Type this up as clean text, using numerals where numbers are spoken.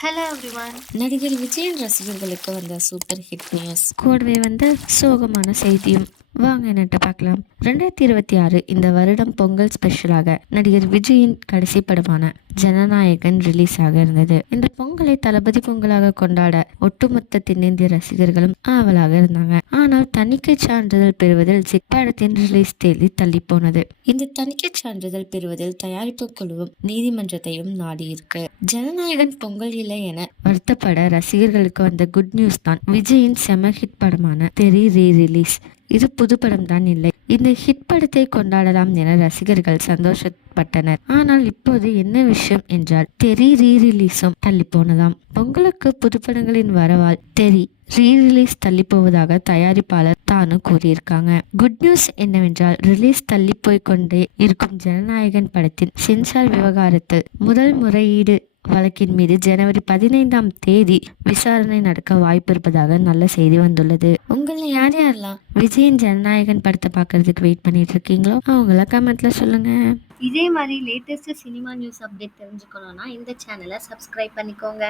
Hello everyone. நடிகர் விஜயின் ரசிகர்களுக்கு வந்த சூப்பர் ஹிட் நியூஸ் கூடவே வந்த சோகமான செய்தியும். வாங்க என்னட்டு பார்க்கலாம். 2026 இந்த வருடம் பொங்கல் ஸ்பெஷலாக நடிகர் விஜயின் கடைசி படமான ஜனநாயகன் ரிலீஸ் ஆக இருந்தது. இந்த பொங்கலை தளபதி பொங்கலாக கொண்டாட ஒட்டுமொத்த தென்னிந்திய ரசிகர்களும் ஆவலாக இருந்தாங்க. ஆனால் தணிக்கை சான்றிதழ் பெறுவதில் படத்தின் ரிலீஸ் தேதி தள்ளி போனது. இந்த தணிக்கை சான்றிதழ் பெறுவதில் தயாரிப்பு குழுவும் நீதிமன்றத்தையும் நாடி இருக்கு. ஜனநாயகன் பொங்கல் இல்லை என வருத்தப்பட ரசிகர்களுக்கு வந்த குட் நியூஸ் தான் விஜயின் செம ஹிட் படமான தெரி ரீ ரிலீஸ். இது புது படம் தான் இல்லை. இந்த ஹிட் படத்தை கொண்டாடலாம் என ரசிகர்கள் சந்தோஷப்பட்டனர். ஆனால் இப்போது என்ன விஷயம் என்றால் தெரி ரீ ரிலீஸும் தள்ளி போனதாம். பொங்கலுக்கு புது படங்களின் வரவால் தெரி ரீ ரிலீஸ் தள்ளி போவதாக தயாரிப்பாளர் தானு கூறியிருக்காங்க. குட் நியூஸ் என்னவென்றால் ரிலீஸ் தள்ளி போய் கொண்டே இருக்கும் ஜனநாயகன் படத்தின் சென்சார் விவகாரத்தில் முதல் முறையீடு வழக்கின் மீது ஜனவரி 15 விசாரணை நடக்க வாய்ப்பு இருப்பதாக நல்ல செய்தி வந்துள்ளது. உங்களை யார் யாரெல்லாம் விஜயின் ஜனநாயகன் படத்தை பார்க்கறதுக்கு வெயிட் பண்ணிட்டு இருக்கீங்களோ அவங்கள கமெண்ட்ல சொல்லுங்க. இதே மாதிரி லேட்டஸ்ட் சினிமா நியூஸ் அப்டேட் தெரிஞ்சுக்கணும்னா இந்த சேனலை சப்ஸ்கிரைப் பண்ணிக்கோங்க.